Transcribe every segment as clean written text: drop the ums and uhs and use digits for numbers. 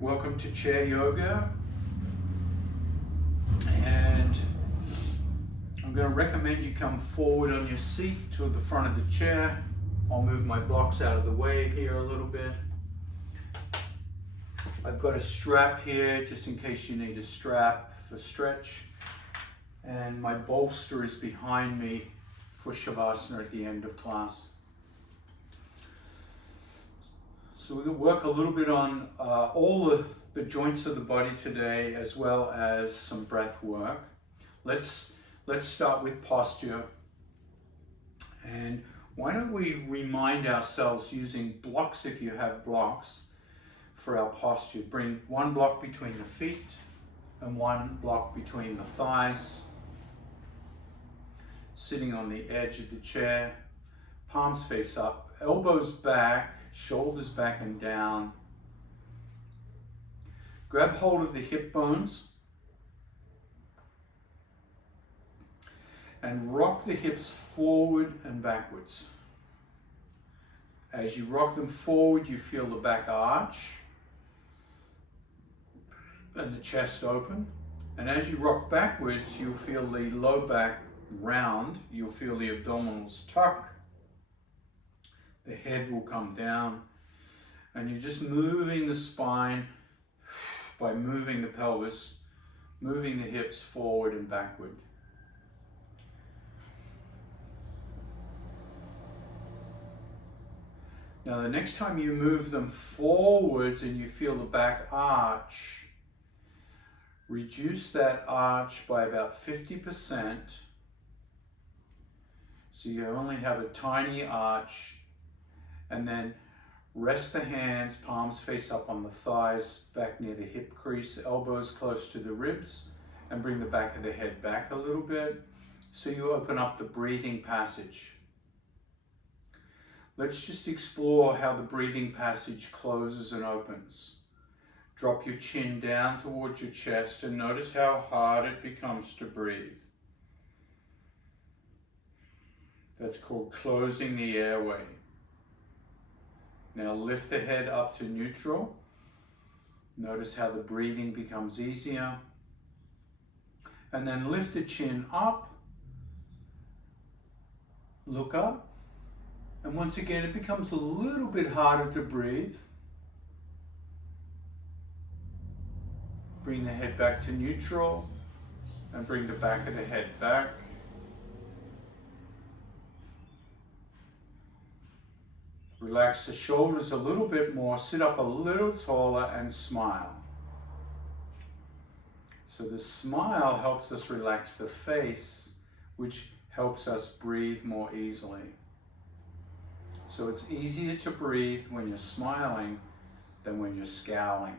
Welcome to Chair Yoga, and I'm going to recommend you come forward on your seat to the front of the chair. I'll move my blocks out of the way here a little bit. I've got a strap here just in case you need a strap for stretch, and my bolster is behind me for Shavasana at the end of class. So we're going to work a little bit on all the joints of the body today, as well as some breath work. Let's start with posture. And why don't we remind ourselves using blocks, if you have blocks, for our posture. Bring one block between the feet and one block between the thighs. Sitting on the edge of the chair, palms face up, elbows back, shoulders back and down. Grab hold of the hip bones and rock the hips forward and backwards. As you rock them forward, you feel the back arch and the chest open. And as you rock backwards, you'll feel the low back round. You'll feel the abdominals tuck. The head will come down, and you're just moving the spine by moving the pelvis, moving the hips forward and backward. Now the next time you move them forwards and you feel the back arch, reduce that arch by about 50%, so you only have a tiny arch. And then rest the hands, palms face up on the thighs, back near the hip crease, elbows close to the ribs, and bring the back of the head back a little bit so you open up the breathing passage. Let's just explore how the breathing passage closes and opens. Drop your chin down towards your chest and notice how hard it becomes to breathe. That's called closing the airway. Now lift the head up to neutral. Notice how the breathing becomes easier. And then lift the chin up. Look up. And once again, it becomes a little bit harder to breathe. Bring the head back to neutral and bring the back of the head back. Relax the shoulders a little bit more, sit up a little taller and smile. So the smile helps us relax the face, which helps us breathe more easily. So it's easier to breathe when you're smiling than when you're scowling.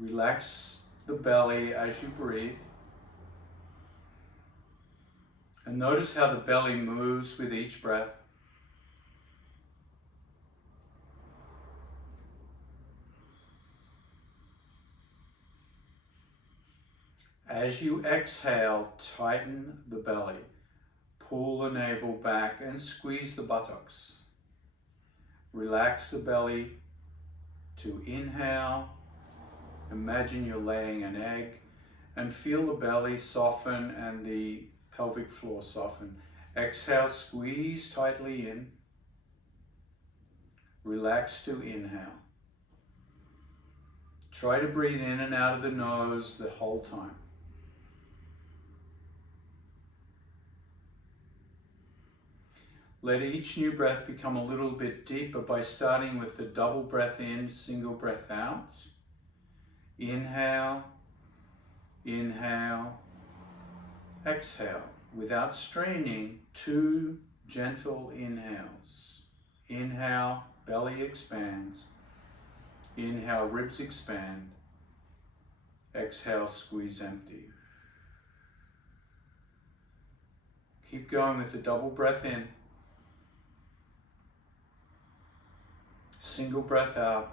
Relax the belly as you breathe. And notice how the belly moves with each breath. As you exhale, tighten the belly. Pull the navel back and squeeze the buttocks. Relax the belly to inhale. Imagine you're laying an egg and feel the belly soften and the pelvic floor soften. Exhale, squeeze tightly in. Relax to inhale. Try to breathe in and out of the nose the whole time. Let each new breath become a little bit deeper by starting with the double breath in, single breath out. Inhale, inhale, exhale. Without straining, 2 gentle inhales. Inhale, belly expands. Inhale, ribs expand. Exhale, squeeze empty. Keep going with the double breath in. Single breath out.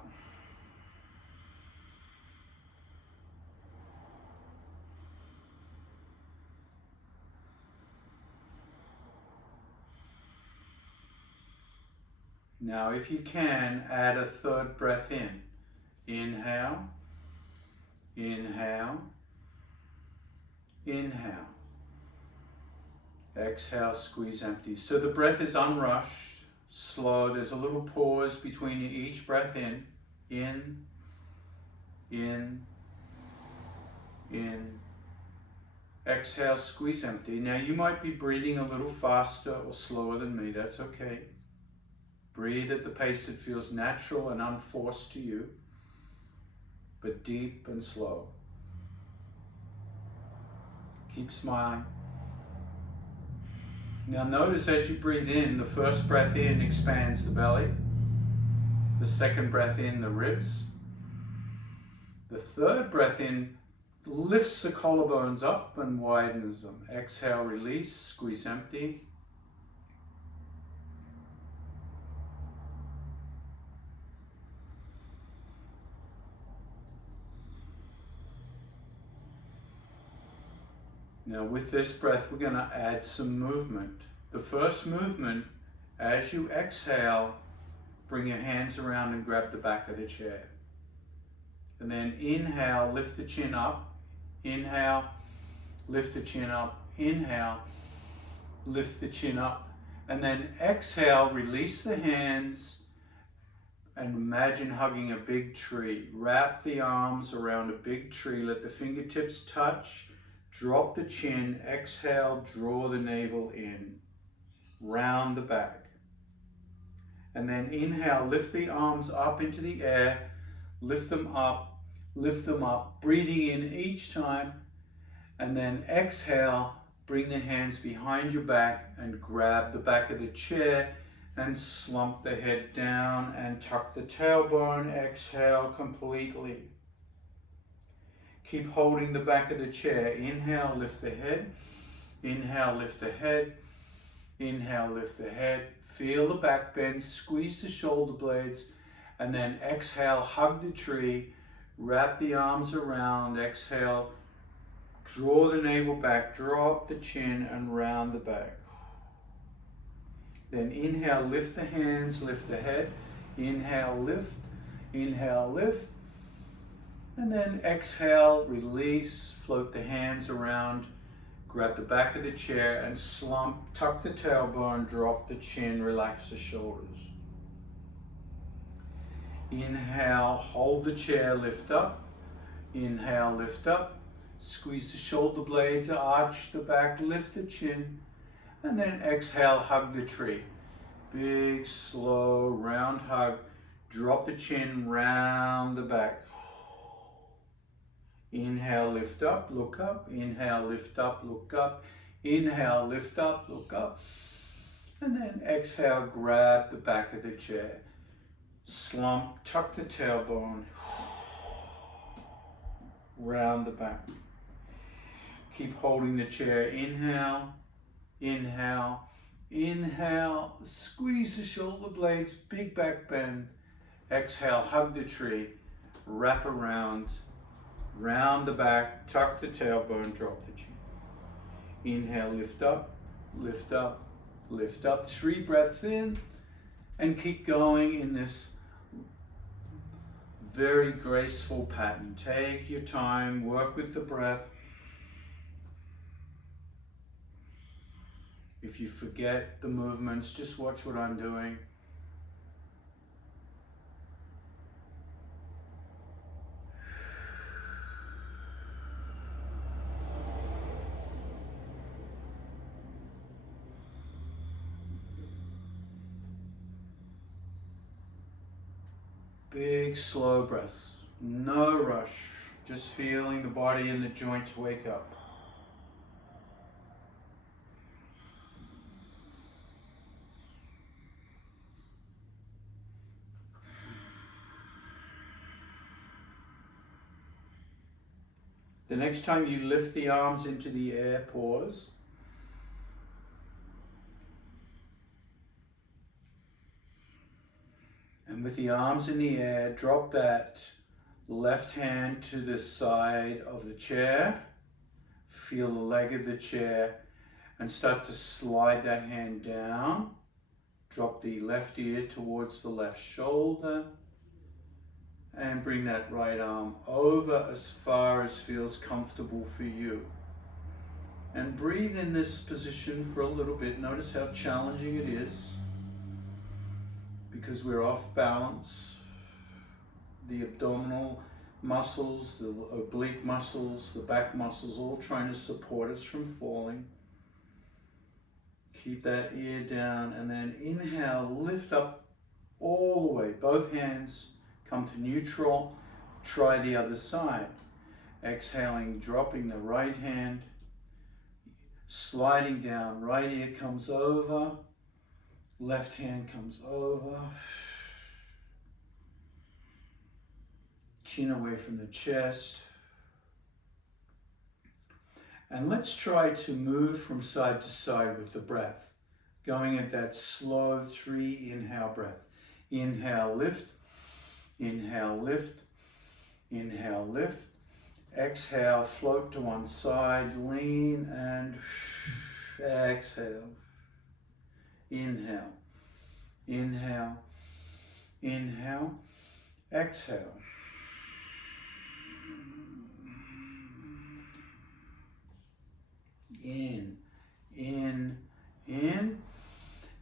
Now, if you can, add a third breath in. Inhale, inhale, inhale. Exhale, squeeze empty. So the breath is unrushed, slow. There's a little pause between each breath in. In, in, in. Exhale, squeeze empty. Now you might be breathing a little faster or slower than me. That's okay. Breathe at the pace that feels natural and unforced to you, but deep and slow. Keep smiling. Now notice as you breathe in, the first breath in expands the belly. The second breath in, the ribs. The third breath in lifts the collarbones up and widens them. Exhale, release, squeeze empty. Now with this breath, we're going to add some movement. The first movement, as you exhale, bring your hands around and grab the back of the chair. And then inhale, lift the chin up. Inhale, lift the chin up. Inhale, lift the chin up. And then exhale, release the hands and imagine hugging a big tree. Wrap the arms around a big tree. Let the fingertips touch. Drop the chin, exhale, draw the navel in, round the back. And then inhale, lift the arms up into the air, lift them up, breathing in each time. And then exhale, bring the hands behind your back and grab the back of the chair and slump the head down and tuck the tailbone, exhale completely. Keep holding the back of the chair. Inhale, lift the head. Inhale, lift the head. Inhale, lift the head. Feel the back bend, squeeze the shoulder blades, and then exhale, hug the tree, wrap the arms around, exhale, draw the navel back, drop the chin and round the back. Then inhale, lift the hands, lift the head. Inhale, lift. Inhale, lift. And then exhale, release, float the hands around, grab the back of the chair and slump, tuck the tailbone, drop the chin, relax the shoulders. Inhale, hold the chair, lift up. Inhale, lift up. Squeeze the shoulder blades, arch the back, lift the chin. And then exhale, hug the tree. Big, slow, round hug. Drop the chin, round the back. Inhale, lift up, look up. Inhale, lift up, look up. Inhale, lift up, look up. And then exhale, grab the back of the chair. Slump, tuck the tailbone. Round the back. Keep holding the chair. Inhale, inhale, inhale. Squeeze the shoulder blades, big back bend. Exhale, hug the tree. Wrap around. Round the back, tuck the tailbone, drop the chin. Inhale, lift up, lift up, lift up. 3 breaths in and keep going in this very graceful pattern. Take your time, work with the breath. If you forget the movements, just watch what I'm doing. Big, slow breaths, no rush, just feeling the body and the joints wake up. The next time you lift the arms into the air, pause. And with the arms in the air, drop that left hand to the side of the chair. Feel the leg of the chair and start to slide that hand down. Drop the left ear towards the left shoulder and bring that right arm over as far as feels comfortable for you. And breathe in this position for a little bit. Notice how challenging it is because we're off balance. The abdominal muscles, the oblique muscles, the back muscles, all trying to support us from falling. Keep that ear down and then inhale, lift up all the way. Both hands come to neutral. Try the other side. Exhaling, dropping the right hand, sliding down. Right ear comes over, left hand comes over. Chin away from the chest. And let's try to move from side to side with the breath, going at that slow 3 inhale breath. Inhale, lift. Inhale, lift. Inhale, lift. Exhale, float to one side, lean and exhale. Inhale, inhale, inhale, exhale. In, in.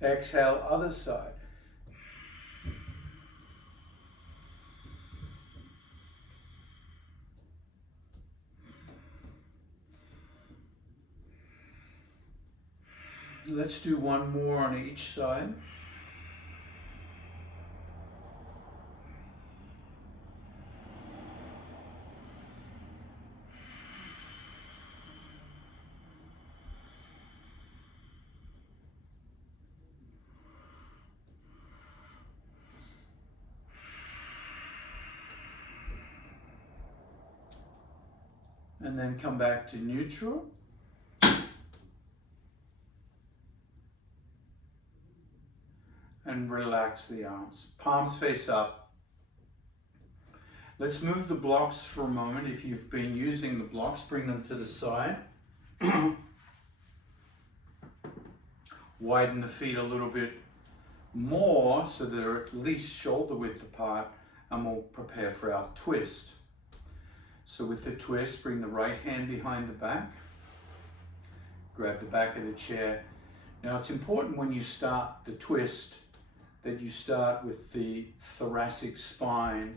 Exhale, other side. Let's do one more on each side. And then come back to neutral. And relax the arms. Palms face up. Let's move the blocks for a moment. If you've been using the blocks, bring them to the side. Widen the feet a little bit more so they're at least shoulder width apart, and we'll prepare for our twist. So with the twist, bring the right hand behind the back. Grab the back of the chair. Now it's important when you start the twist that you start with the thoracic spine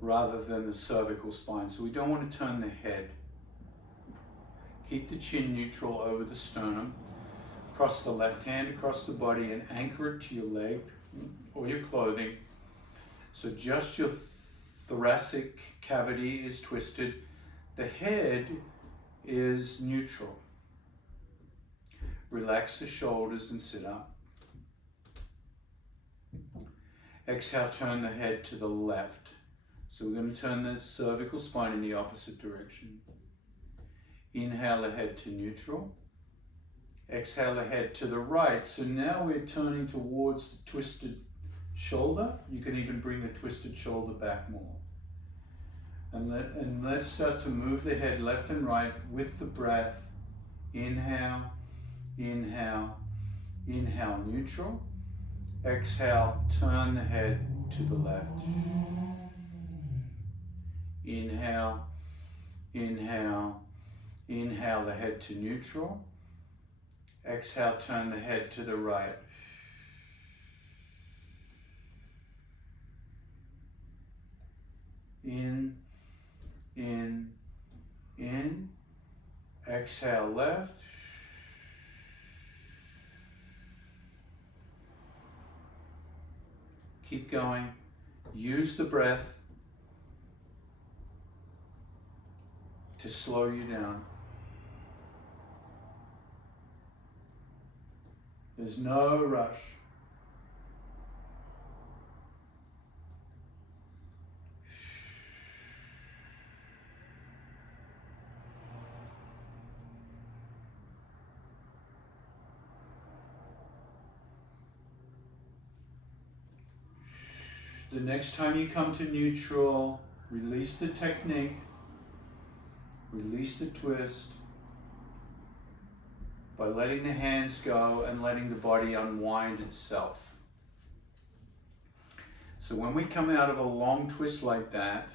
rather than the cervical spine. So we don't want to turn the head. Keep the chin neutral over the sternum. Cross the left hand across the body and anchor it to your leg or your clothing. So just your thoracic cavity is twisted. The head is neutral. Relax the shoulders and sit up. Exhale, turn the head to the left. So we're going to turn the cervical spine in the opposite direction. Inhale the head to neutral. Exhale the head to the right. So now we're turning towards the twisted shoulder. You can even bring the twisted shoulder back more. And let's start to move the head left and right with the breath. Inhale, inhale, inhale, neutral. Exhale, turn the head to the left. Inhale, inhale, inhale the head to neutral. Exhale, turn the head to the right. In. Exhale, left. Keep going. Use the breath to slow you down. There's no rush. The next time you come to neutral, release the technique, release the twist by letting the hands go and letting the body unwind itself. So when we come out of a long twist like that,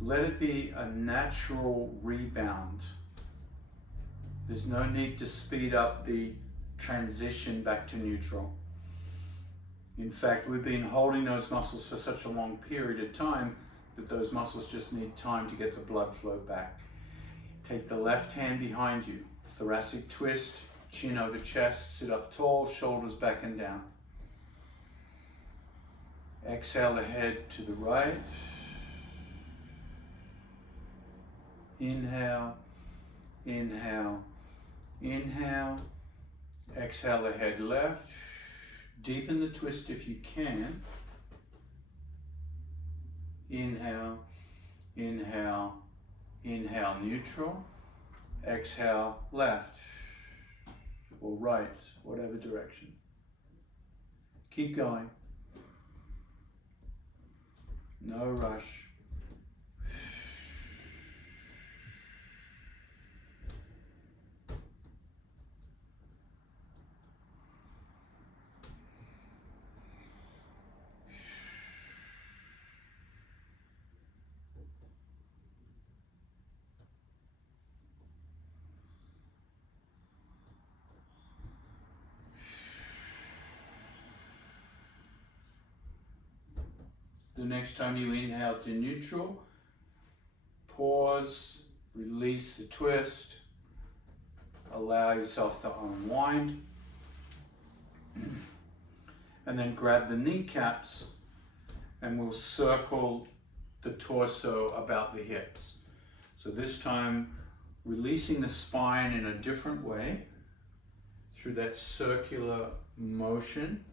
let it be a natural rebound. There's no need to speed up the transition back to neutral. In fact, we've been holding those muscles for such a long period of time that those muscles just need time to get the blood flow back. Take the left hand behind you, thoracic twist, chin over chest, sit up tall, shoulders back and down. Exhale the head to the right. Inhale, inhale, inhale. Exhale the head left. Deepen the twist if you can. Inhale, inhale, inhale neutral. Exhale left or right, whatever direction. Keep going. No rush. The next time you inhale to neutral, pause, release the twist, allow yourself to unwind, and then grab the kneecaps and we'll circle the torso about the hips. So this time, releasing the spine in a different way through that circular motion.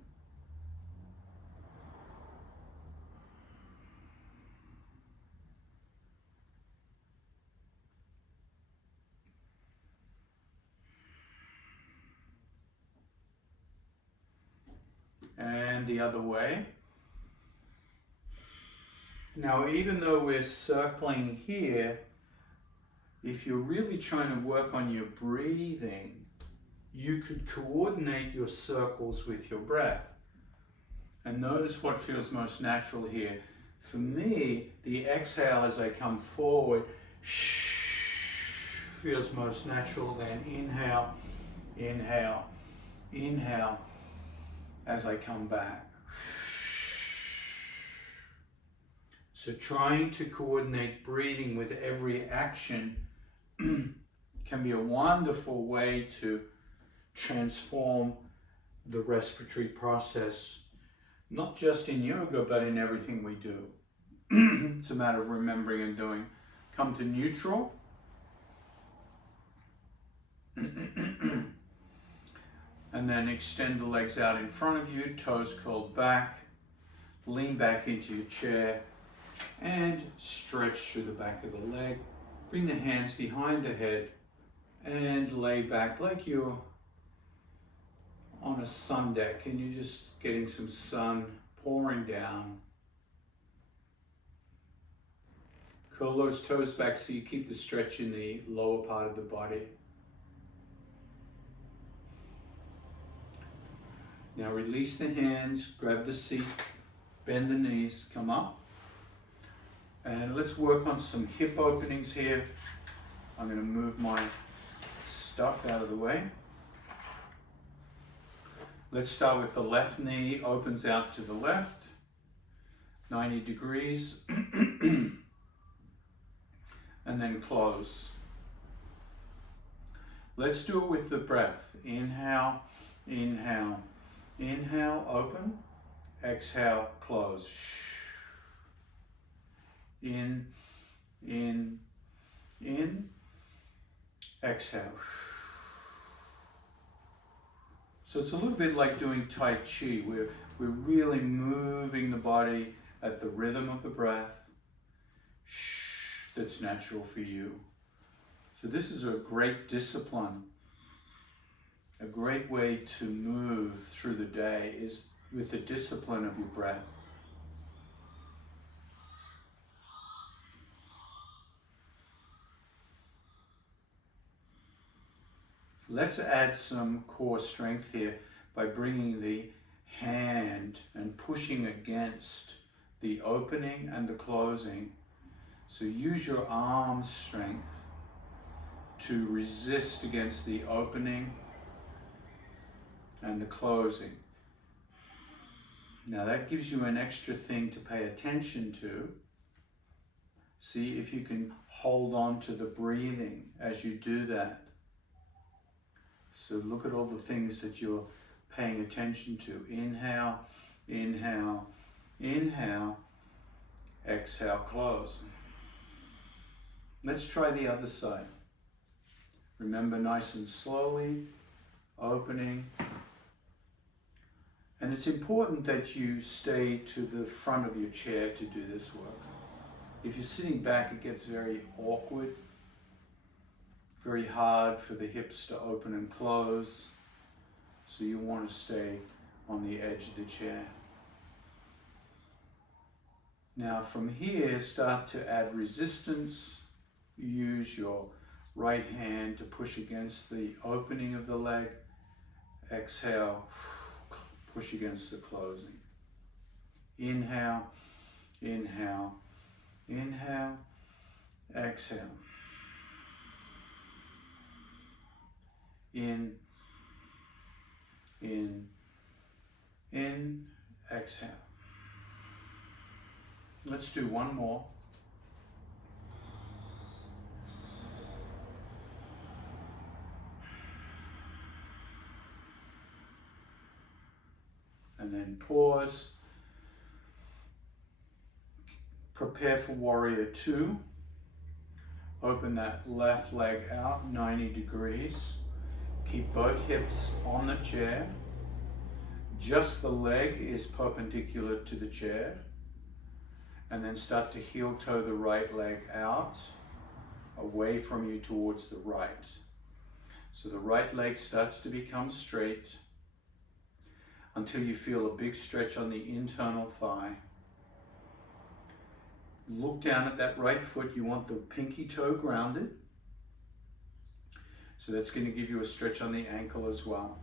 And the other way. Now, even though we're circling here, if you're really trying to work on your breathing, you could coordinate your circles with your breath. And notice what feels most natural here. For me, the exhale as I come forward feels most natural. Then inhale, inhale, inhale as I come back. So trying to coordinate breathing with every action can be a wonderful way to transform the respiratory process, not just in yoga, but in everything we do. It's a matter of remembering and doing. Come to neutral. And then extend the legs out in front of you, toes curled back, lean back into your chair, and stretch through the back of the leg. Bring the hands behind the head and lay back like you're on a sun deck and you're just getting some sun pouring down. Curl those toes back so you keep the stretch in the lower part of the body. Now release the hands, grab the seat, bend the knees, come up. And let's work on some hip openings here. I'm going to move my stuff out of the way. Let's start with the left knee, opens out to the left, 90 degrees, and then close. Let's do it with the breath. Inhale, inhale, inhale, open, exhale, close. In, exhale. So it's a little bit like doing Tai Chi. We're really moving the body at the rhythm of the breath that's natural for you. So this is a great discipline. A great way to move through the day is with the discipline of your breath. Let's add some core strength here by bringing the hand and pushing against the opening and the closing. So use your arm strength to resist against the opening and the closing. Now that gives you an extra thing to pay attention to. See if you can hold on to the breathing as you do that. So look at all the things that you're paying attention to. Inhale, inhale, inhale, exhale, close. Let's try the other side. Remember, nice and slowly, opening. And it's important that you stay to the front of your chair to do this work. If you're sitting back, it gets very awkward, very hard for the hips to open and close. So you want to stay on the edge of the chair. Now from here, start to add resistance. Use your right hand to push against the opening of the leg. Exhale, push against the closing. Inhale, inhale, inhale, exhale. In, exhale. Let's do one more. And then pause. Prepare for Warrior Two. Open that left leg out 90 degrees. Keep both hips on the chair. Just the leg is perpendicular to the chair. And then start to heel toe the right leg out, away from you towards the right. So the right leg starts to become straight until you feel a big stretch on the internal thigh. Look down at that right foot. You want the pinky toe grounded. So that's going to give you a stretch on the ankle as well.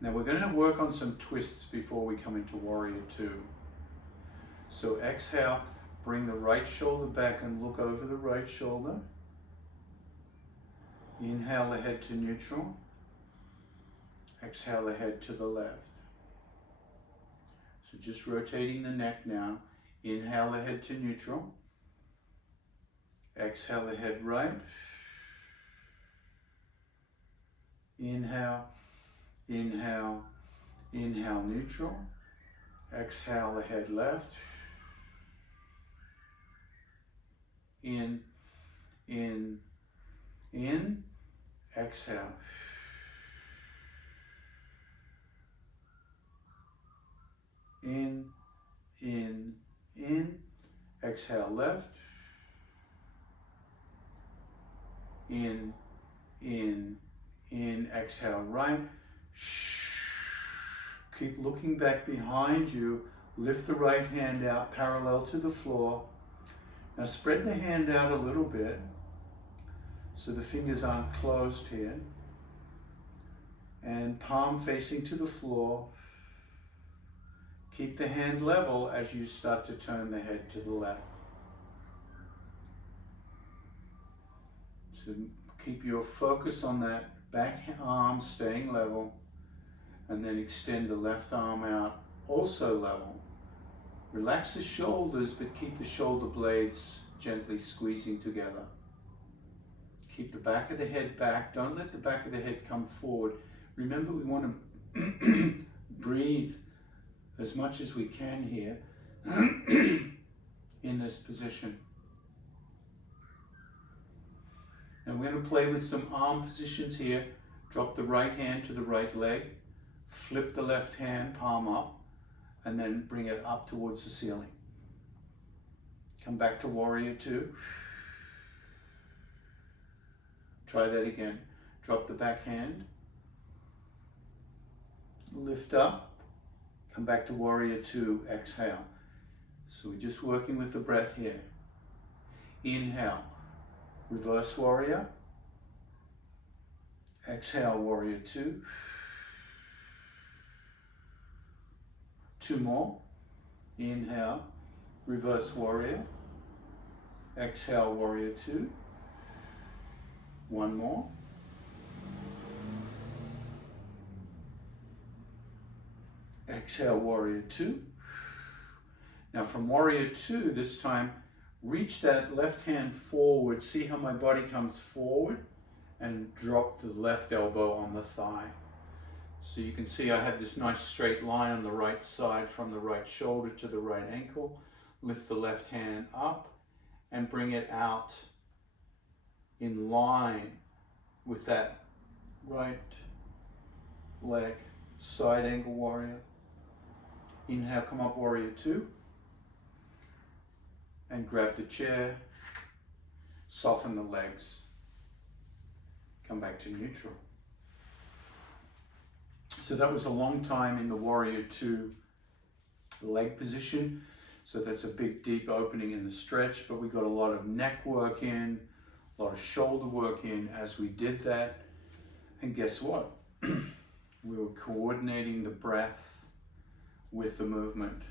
Now we're going to work on some twists before we come into Warrior Two. So exhale, bring the right shoulder back and look over the right shoulder. Inhale the head to neutral. Exhale the head to the left. So just rotating the neck now. Inhale the head to neutral. Exhale the head right. Inhale, inhale, inhale neutral. Exhale the head left. In, exhale. In, exhale left. In, exhale right. Keep looking back behind you. Lift the right hand out parallel to the floor. Now spread the hand out a little bit so the fingers aren't closed here. And palm facing to the floor. Keep the hand level as you start to turn the head to the left. So keep your focus on that back arm staying level, and then extend the left arm out also level. Relax the shoulders, but keep the shoulder blades gently squeezing together. Keep the back of the head back. Don't let the back of the head come forward. Remember, we want to breathe as much as we can here in this position. And we're going to play with some arm positions here. Drop the right hand to the right leg. Flip the left hand, palm up, and then bring it up towards the ceiling. Come back to Warrior Two. Try that again. Drop the back hand. Lift up. Come back to Warrior Two. Exhale. So we're just working with the breath here. Inhale. Reverse Warrior. Exhale, Warrior Two. 2 more. Inhale, reverse warrior. Exhale, warrior 2. 1 more. Exhale, warrior 2. Now from warrior 2, this time, reach that left hand forward. See how my body comes forward and drop the left elbow on the thigh. So you can see I have this nice straight line on the right side from the right shoulder to the right ankle. Lift the left hand up and bring it out in line with that right leg. Side angle warrior. Inhale, come up, warrior 2. And grab the chair. Soften the legs. Come back to neutral. So that was a long time in the warrior 2 leg position. So that's a big deep opening in the stretch, but we got a lot of neck work in, a lot of shoulder work in as we did that. And guess what? We were coordinating the breath with the movement.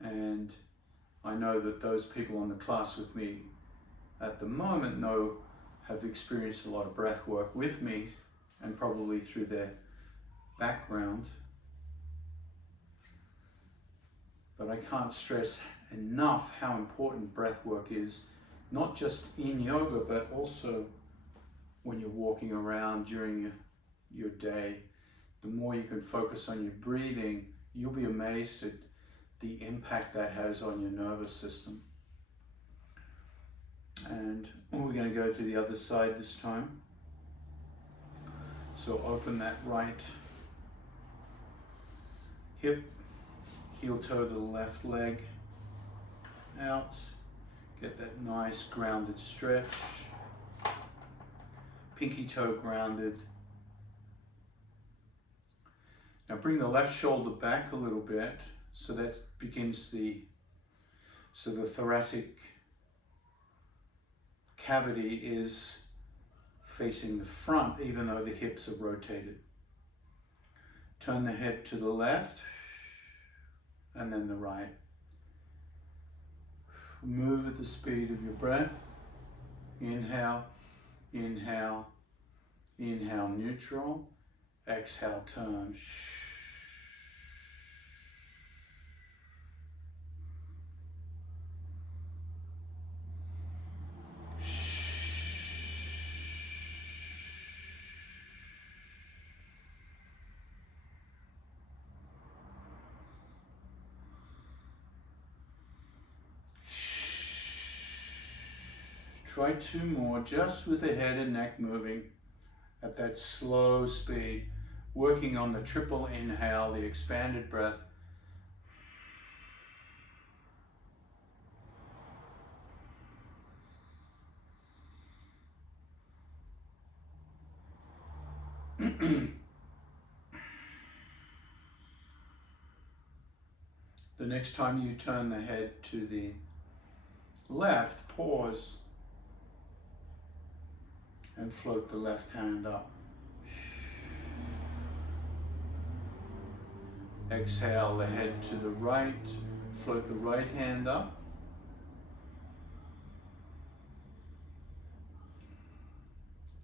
And I know that those people on the class with me at the moment have experienced a lot of breath work with me and probably through their background. But I can't stress enough how important breath work is, not just in yoga, but also when you're walking around during your day. The more you can focus on your breathing, you'll be amazed at the impact that has on your nervous system. And we're going to go to the other side this time. So open that right hip, heel toe to the left leg out. Get that nice grounded stretch. Pinky toe grounded. Now bring the left shoulder back a little bit. So that begins the thoracic cavity is facing the front, even though the hips are rotated. Turn the head to the left and then the right. Move at the speed of your breath. Inhale, inhale, inhale, neutral. Exhale, turn. Try 2 more, just with the head and neck moving at that slow speed, working on the triple inhale, the expanded breath. The next time you turn the head to the left, pause and float the left hand up. Exhale the head to the right, float the right hand up.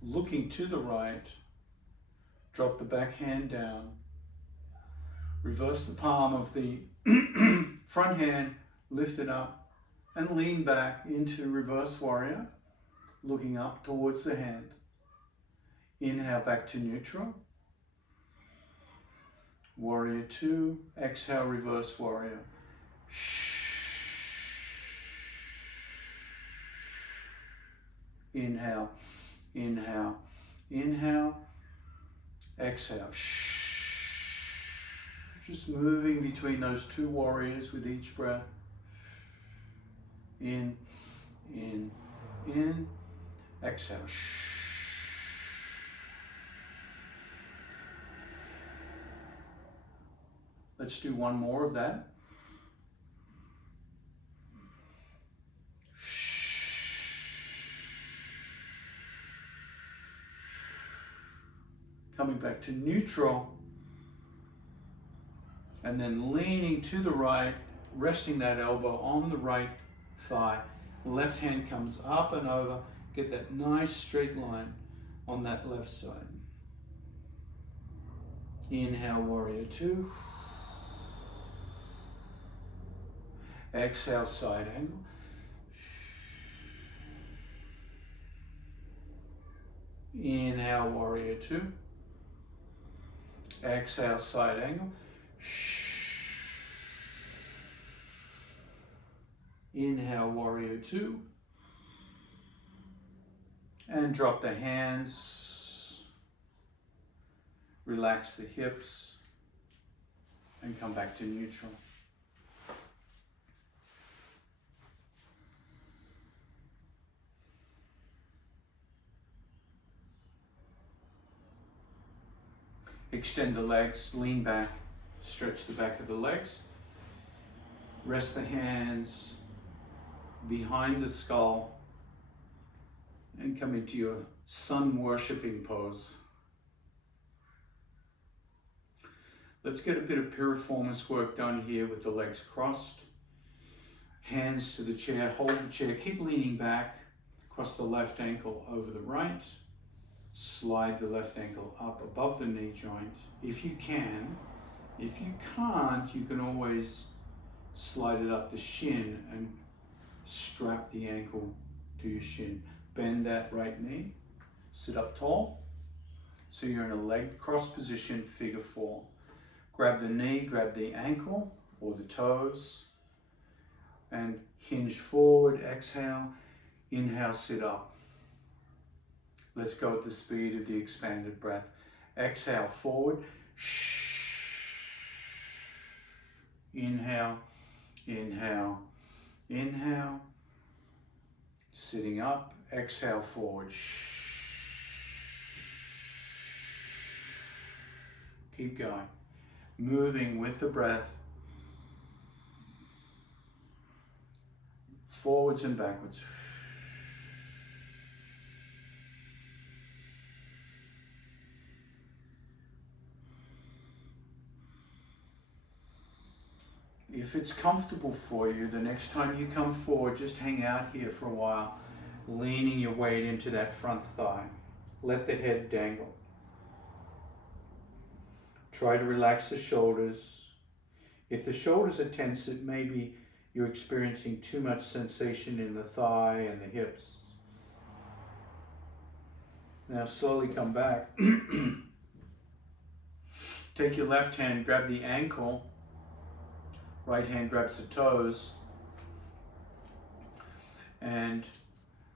Looking to the right, drop the back hand down. Reverse the palm of the front hand, lift it up and lean back into reverse warrior, looking up towards the hand. Inhale back to neutral. Warrior 2, exhale, reverse warrior. Inhale, inhale, inhale, exhale. Just moving between those 2 warriors with each breath. In, exhale. Let's do 1 more of that. coming back to neutral, and then leaning to the right, resting that elbow on the right thigh. Left hand comes up and over. Get that nice straight line on that left side. Inhale, warrior two. Exhale, side angle. Inhale, warrior two. Exhale, side angle. Inhale, warrior two. And drop the hands. Relax the hips. And come back to neutral. Extend the legs, lean back, stretch the back of the legs. Rest the hands behind the skull and come into your sun worshipping pose. Let's get a bit of piriformis work done here with the legs crossed. Hands to the chair, hold the chair, keep leaning back, cross the left ankle over the right. Slide the left ankle up above the knee joint if you can. If you can't, you can always slide it up the shin and strap the ankle to your shin. Bend that right knee, sit up tall. So you're in a leg cross position, figure four. Grab the knee, grab the ankle or the toes and hinge forward, exhale, inhale, sit up. Let's go at the speed of the expanded breath. Exhale, forward. Inhale, inhale, inhale. Sitting up, exhale, forward. Keep going. Moving with the breath. Forwards and backwards. If it's comfortable for you, the next time you come forward, just hang out here for a while, leaning your weight into that front thigh. Let the head dangle. Try to relax the shoulders. If the shoulders are tense, it may be you're experiencing too much sensation in the thigh and the hips. Now slowly come back. Take your left hand, grab the ankle. Right hand grabs the toes. And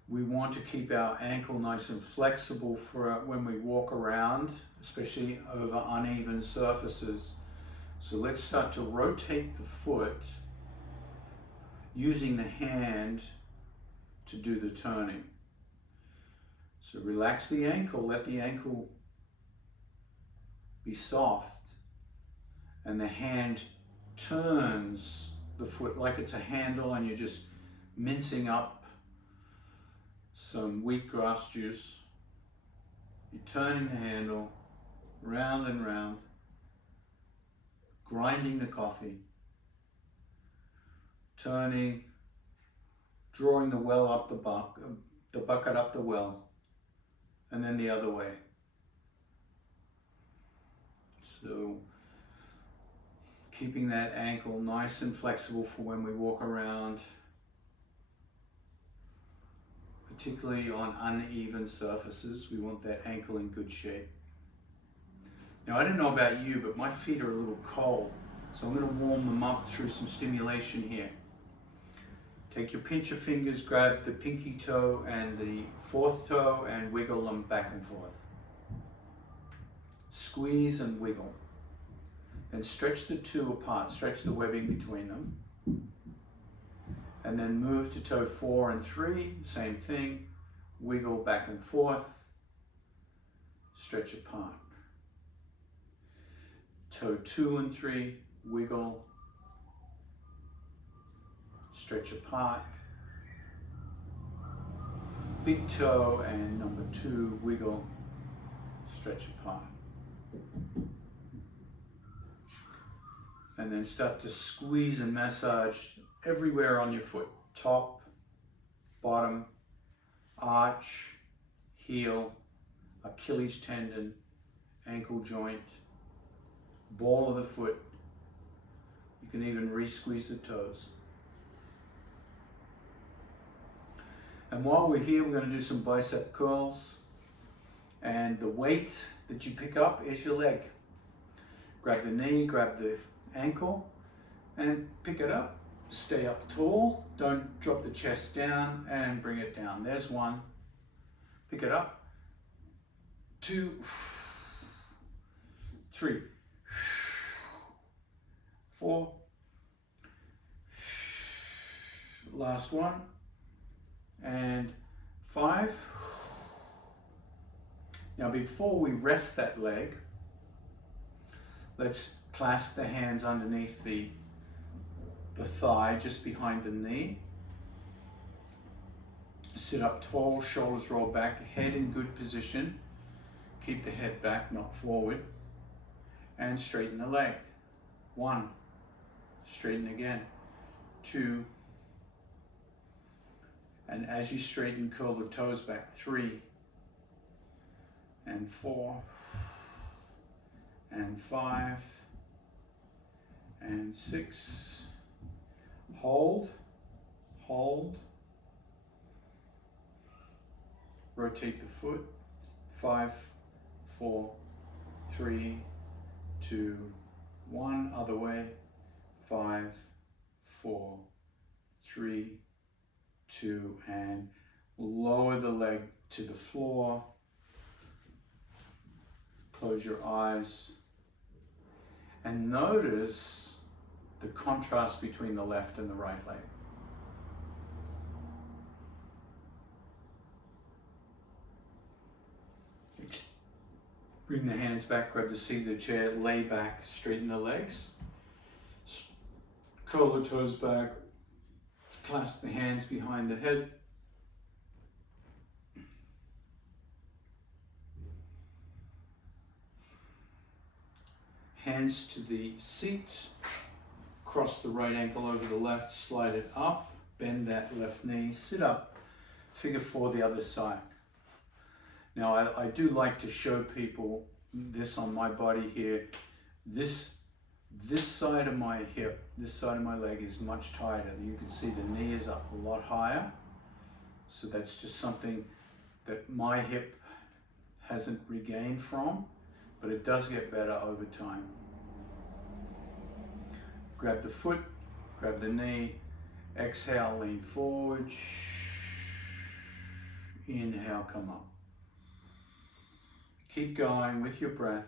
we want to keep our ankle nice and flexible for when we walk around, especially over uneven surfaces. So let's start to rotate the foot using the hand to do the turning. So relax the ankle, let the ankle be soft, and the hand turns the foot like it's a handle and you're just mincing up some wheatgrass juice. You're turning the handle round and round, grinding the coffee, turning, drawing the well up the bucket up the well, and then the other way. So keeping that ankle nice and flexible for when we walk around, particularly on uneven surfaces. We want that ankle in good shape. Now, I don't know about you, but my feet are a little cold, so I'm going to warm them up through some stimulation here. Take your pincher fingers, grab the pinky toe and the fourth toe and wiggle them back and forth. Squeeze and wiggle. Then stretch the two apart, stretch the webbing between them. And then move to toe 4 and 3, same thing. Wiggle back and forth, stretch apart. Toe 2 and 3, wiggle, stretch apart. Big toe and number 2, wiggle, stretch apart. And then start to squeeze and massage everywhere on your foot. Top, bottom, arch, heel, Achilles tendon, ankle joint, ball of the foot. You can even re-squeeze the toes. And while we're here, we're going to do some bicep curls. And the weight that you pick up is your leg. Grab the knee, grab the ankle, and pick it up. Stay up tall. Don't drop the chest down, and bring it down. There's one. Pick it up. 2, 3, 4. Last one. And 5. Now before we rest that leg, let's clasp the hands underneath the thigh, just behind the knee. Sit up tall, shoulders roll back, head in good position. Keep the head back, not forward. And straighten the leg. 1. Straighten again. 2. And as you straighten, curl the toes back. 3. And 4. And 5. And 6. Hold. Hold. Rotate the foot. 5, 4, 3, 2, 1. Other way. 5, 4, 3, 2, and lower the leg to the floor. Close your eyes and notice the contrast between the left and the right leg. Bring the hands back, grab the seat of the chair, lay back, straighten the legs. Curl the toes back, clasp the hands behind the head. Hands to the seat, cross the right ankle over the left, slide it up, bend that left knee, sit up, figure 4 the other side. Now I do like to show people this on my body here. This side of my hip, this side of my leg is much tighter. You can see the knee is up a lot higher. So that's just something that my hip hasn't regained from, but it does get better over time. Grab the foot, grab the knee, exhale, lean forward, inhale, come up. Keep going with your breath.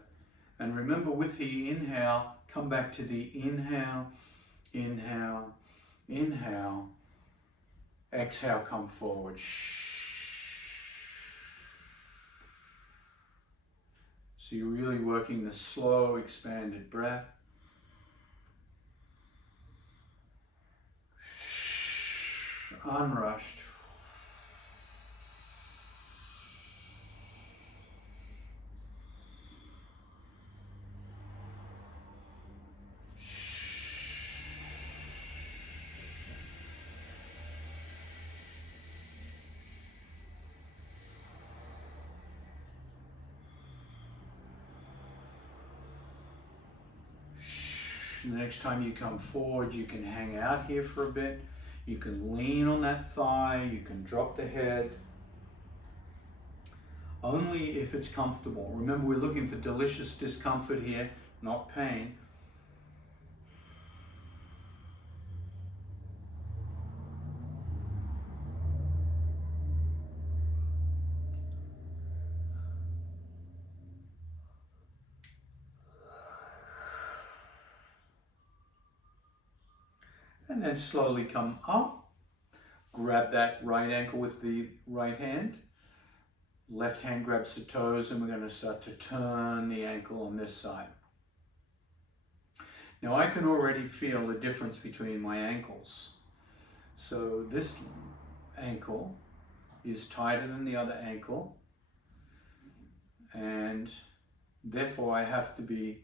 And remember, with the inhale, come back to the inhale, inhale, inhale, exhale, come forward. So you're really working the slow, expanded breath. Unrushed. The next time you come forward, you can hang out here for a bit. You can lean on that thigh, you can drop the head. Only if it's comfortable. Remember, we're looking for delicious discomfort here, not pain. And then slowly come up. Grab that right ankle with the right hand. Left hand grabs the toes, and we're going to start to turn the ankle on this side. Now I can already feel the difference between my ankles. So this ankle is tighter than the other ankle, and Therefore, I have to be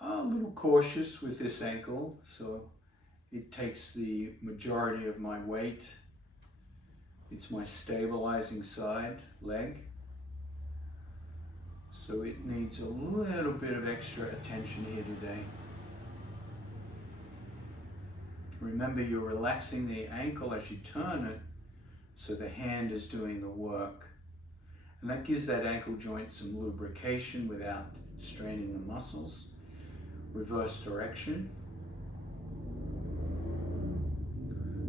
a little cautious with this ankle, so it takes the majority of my weight. It's my stabilizing side leg, so it needs a little bit of extra attention here today. Remember, you're relaxing the ankle as you turn it, so the hand is doing the work. And that gives that ankle joint some lubrication without straining the muscles. Reverse direction.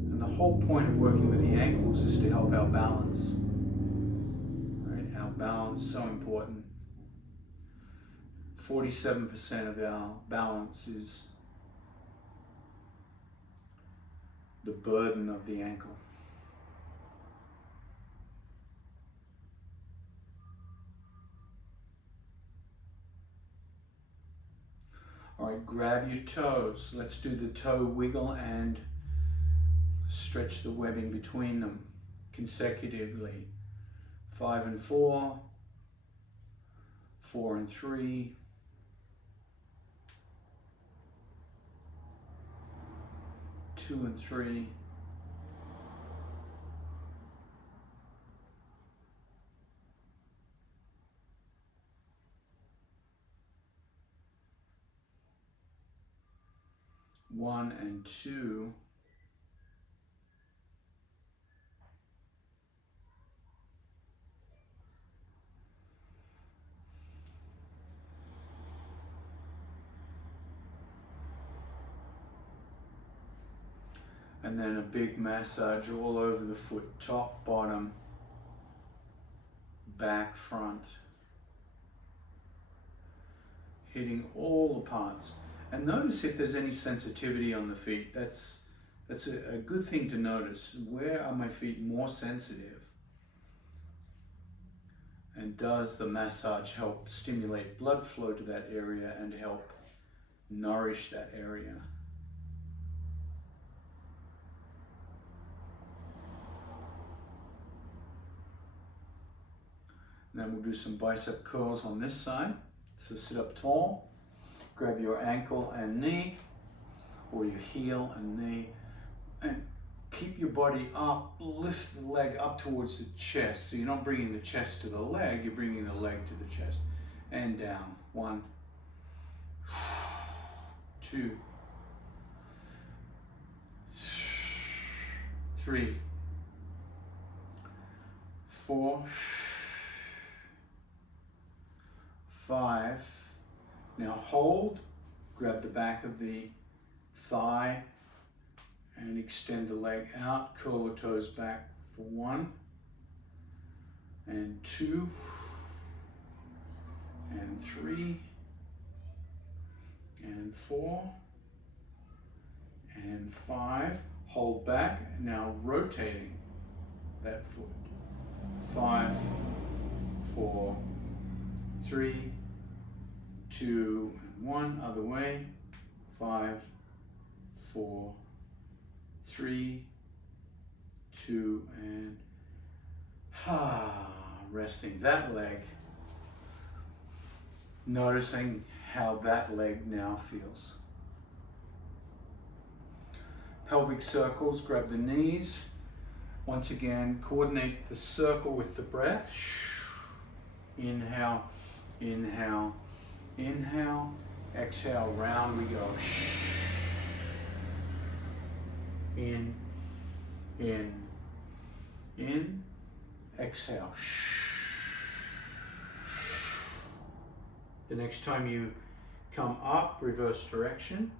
And the whole point of working with the ankles is to help our balance. Right? Our balance is so important. 47% of our balance is the burden of the ankle. All right, grab your toes. Let's do the toe wiggle and stretch the webbing between them consecutively. 5 and 4, 4 and 3, 2 and 3, 1 and 2, and then a big massage all over the foot, top, bottom, back, front, hitting all the parts. And notice if there's any sensitivity on the feet. That's a good thing to notice. Where are my feet more sensitive? And does the massage help stimulate blood flow to that area and help nourish that area? And then we'll do some bicep curls on this side. So sit up tall. Grab your ankle and knee, or your heel and knee, and keep your body up, lift the leg up towards the chest. So you're not bringing the chest to the leg, you're bringing the leg to the chest. And down. 1, 2, 3, 4, 5. Now hold, grab the back of the thigh and extend the leg out, curl the toes back for 1 and 2 and 3 and 4 and 5. Hold back, now rotating that foot. 5, 4, 3, 2 and 1, other way. 5, 4, 3, 2 and resting that leg. Noticing how that leg now feels. Pelvic circles, grab the knees. Once again, coordinate the circle with the breath. Inhale, inhale, inhale, exhale, round we go. In, exhale. The next time you come up, reverse direction.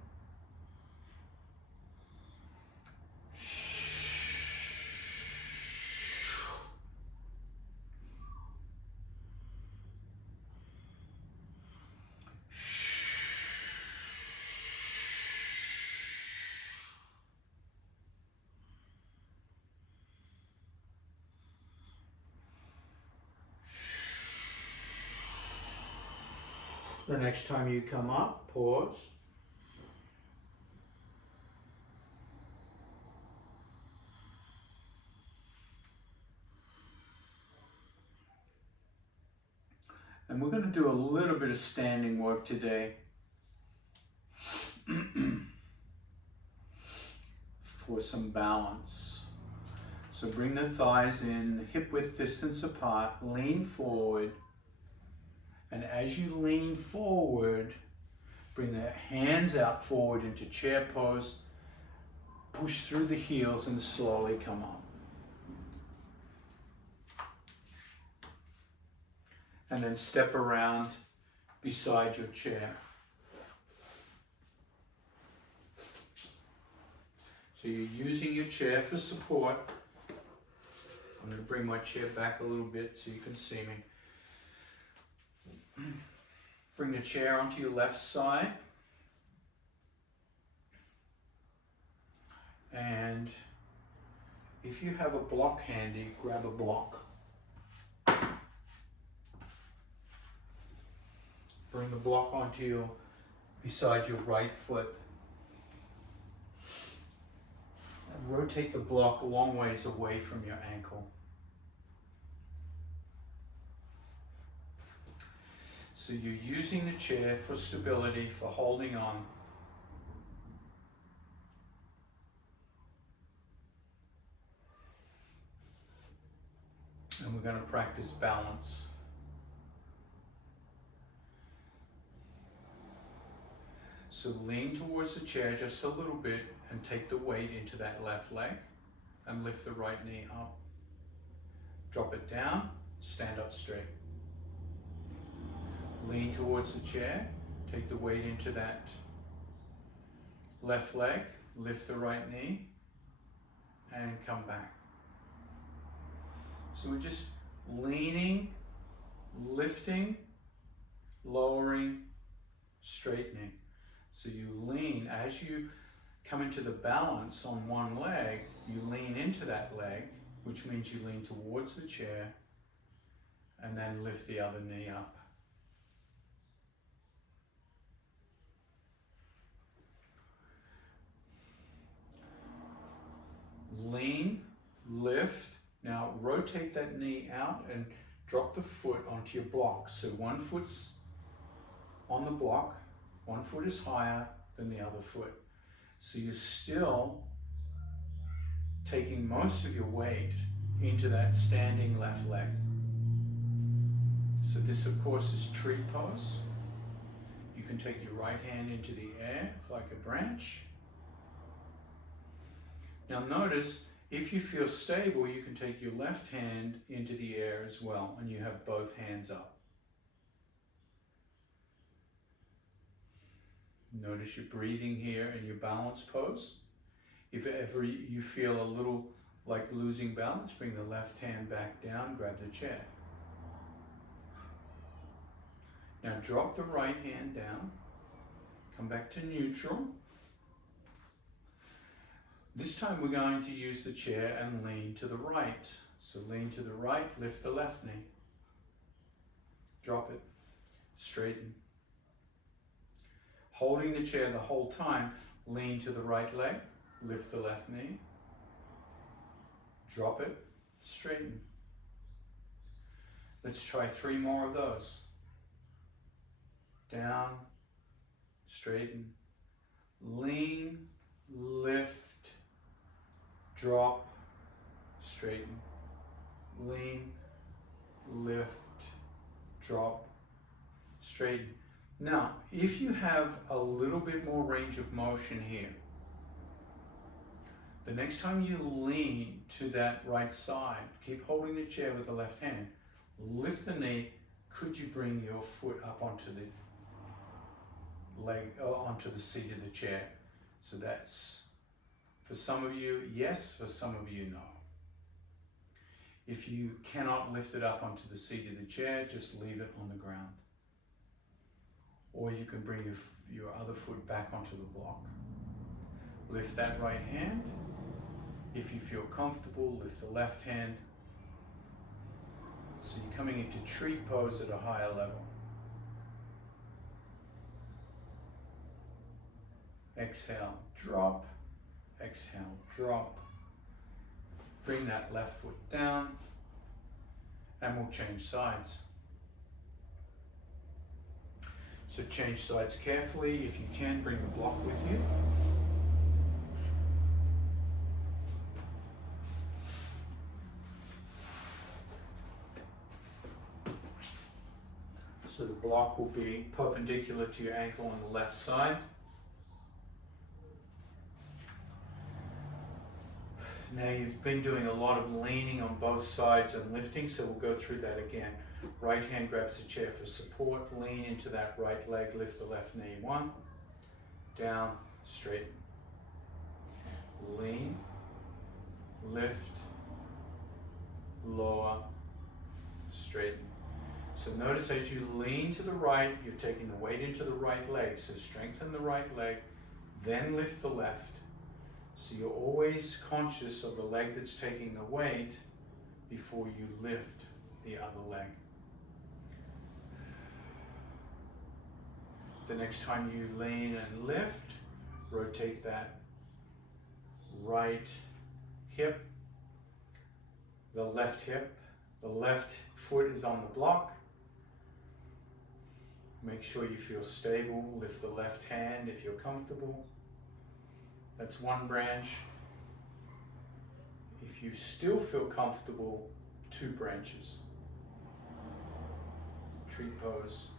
The next time you come up, pause. And we're going to do a little bit of standing work today for some balance. So bring the thighs in, hip width distance apart, lean forward. And as you lean forward, bring the hands out forward into chair pose, push through the heels and slowly come up. And then step around beside your chair. So you're using your chair for support. I'm going to bring my chair back a little bit so you can see me. Bring the chair onto your left side. And if you have a block handy, grab a block. Bring the block onto beside your right foot. And rotate the block a long ways away from your ankle. So you're using the chair for stability, for holding on. And we're going to practice balance. So lean towards the chair just a little bit and take the weight into that left leg and lift the right knee up. Drop it down, stand up straight. Lean towards the chair, take the weight into that left leg, lift the right knee and come back. So we're just leaning, lifting, lowering, straightening. So you lean, as you come into the balance on one leg, you lean into that leg, which means you lean towards the chair and then lift the other knee up. Lean, lift. Now rotate that knee out and drop the foot onto your block. So one foot's on the block, one foot is higher than the other foot. So you're still taking most of your weight into that standing left leg. So this of course is tree pose. You can take your right hand into the air like a branch. Now notice, if you feel stable, you can take your left hand into the air as well, and you have both hands up. Notice your breathing here in your balance pose. If ever you feel a little like losing balance, bring the left hand back down, grab the chair. Now drop the right hand down, come back to neutral. This time we're going to use the chair and lean to the right. So lean to the right, lift the left knee. Drop it, straighten. Holding the chair the whole time, lean to the right leg, lift the left knee. Drop it, straighten. Let's try 3 more of those. Down, straighten, lean, lift, drop, straighten, lean, lift, drop, straighten. Now, if you have a little bit more range of motion here, the next time you lean to that right side, keep holding the chair with the left hand, lift the knee. Could you bring your foot up onto the leg, onto the seat of the chair? So that's, for some of you, yes, for some of you, no. If you cannot lift it up onto the seat of the chair, just leave it on the ground. Or you can bring your other foot back onto the block. Lift that right hand. If you feel comfortable, lift the left hand. So you're coming into tree pose at a higher level. Exhale, drop. Exhale, drop. Bring that left foot down. And we'll change sides. So change sides carefully. If you can, bring the block with you. So the block will be perpendicular to your ankle on the left side. Now you've been doing a lot of leaning on both sides and lifting, so we'll go through that again. Right hand grabs the chair for support, lean into that right leg, lift the left knee, 1, down, straighten. Lean, lift, lower, straighten. So notice as you lean to the right, you're taking the weight into the right leg, so strengthen the right leg, then lift the left. So you're always conscious of the leg that's taking the weight before you lift the other leg. The next time you lean and lift, rotate that right hip, the left hip, the left foot is on the block. Make sure you feel stable, lift the left hand if you're comfortable. That's one branch. If you still feel comfortable, 2 branches. Tree pose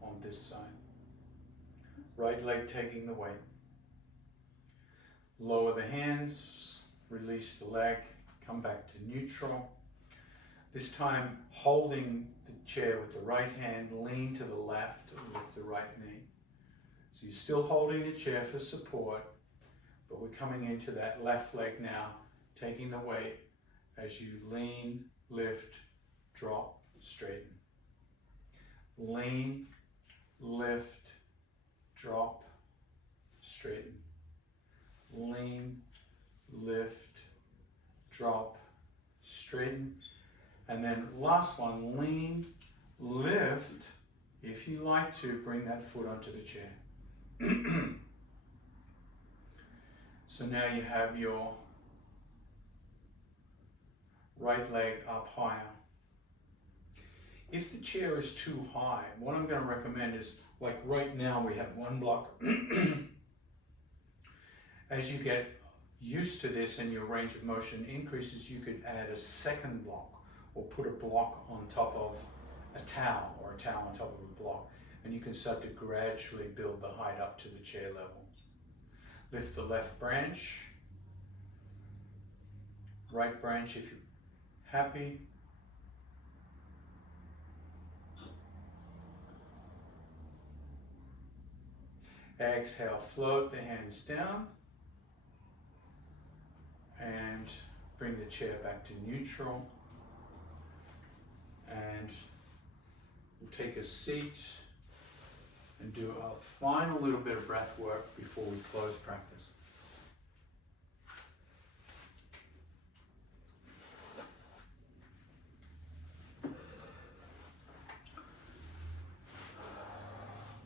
on this side. Right leg taking the weight. Lower the hands, release the leg, come back to neutral. This time holding the chair with the right hand, lean to the left with the right knee. So you're still holding the chair for support, but we're coming into that left leg now, taking the weight as you lean, lift, drop, straighten. Lean, lift, drop, straighten. Lean, lift, drop, straighten. And then last one, lean, lift. If you like to, bring that foot onto the chair. So now you have your right leg up higher. If the chair is too high, what I'm going to recommend is, like right now we have one block. As you get used to this and your range of motion increases, you could add a second block or put a block on top of a towel or a towel on top of a block. And you can start to gradually build the height up to the chair level. Lift the left branch, right branch if you're happy. Exhale, float the hands down and bring the chair back to neutral. And we'll take a seat and do a final little bit of breath work before we close practice.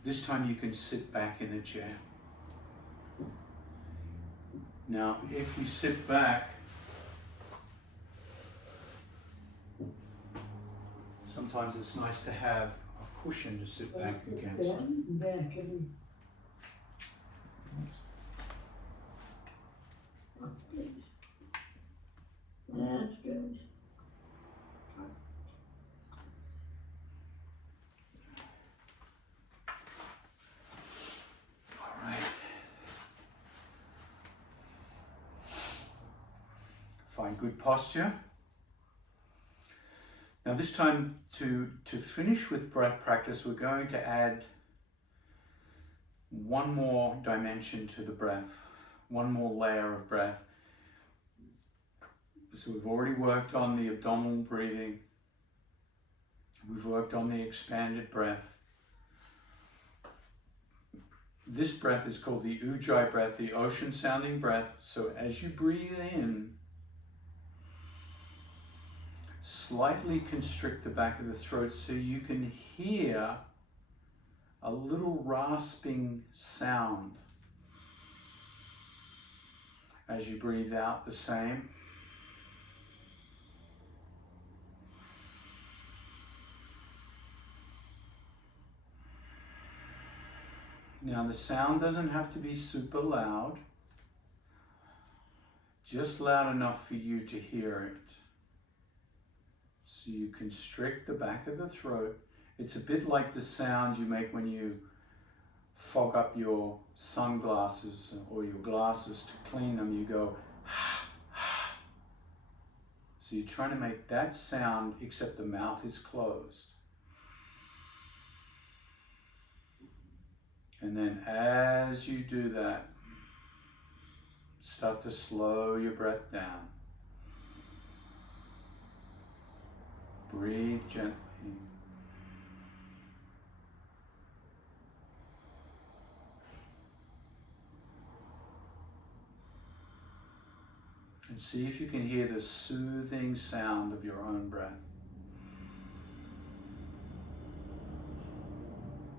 This time you can sit back in the chair. Now, if you sit back, sometimes it's nice to have a cushion to sit back against. That's good. All right. Find good posture. Now this time to finish with breath practice, we're going to add one more dimension to the breath, one more layer of breath. So we've already worked on the abdominal breathing. We've worked on the expanded breath. This breath is called the Ujjayi breath, the ocean sounding breath. So as you breathe in, slightly constrict the back of the throat so you can hear a little rasping sound. As you breathe out, the same. Now the sound doesn't have to be super loud, just loud enough for you to hear it. So you constrict the back of the throat. It's a bit like the sound you make when you fog up your sunglasses or your glasses to clean them. You go, so you're trying to make that sound except the mouth is closed. And then as you do that, start to slow your breath down. Breathe gently. And see if you can hear the soothing sound of your own breath.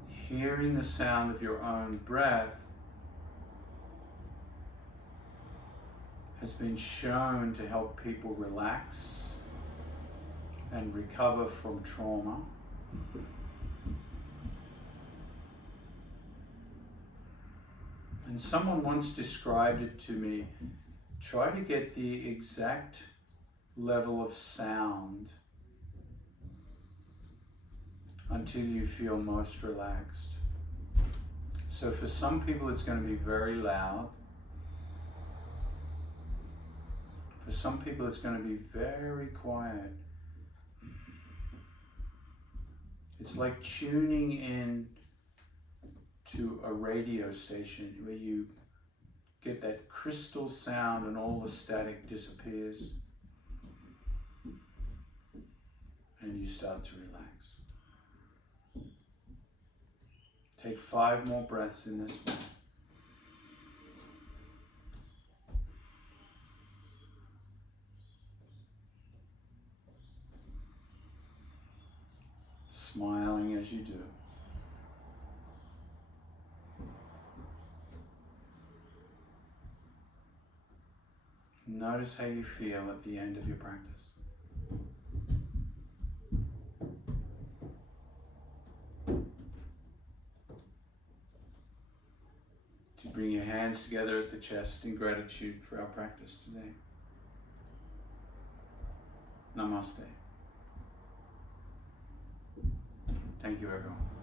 Hearing the sound of your own breath has been shown to help people relax and recover from trauma. And someone once described it to me, try to get the exact level of sound until you feel most relaxed. So for some people it's going to be very loud. For some people it's going to be very quiet. It's like tuning in to a radio station where you get that crystal sound and all the static disappears and you start to relax. Take 5 more breaths in this way. Smiling as you do. Notice how you feel at the end of your practice. To bring your hands together at the chest in gratitude for our practice today. Namaste. Thank you, everyone.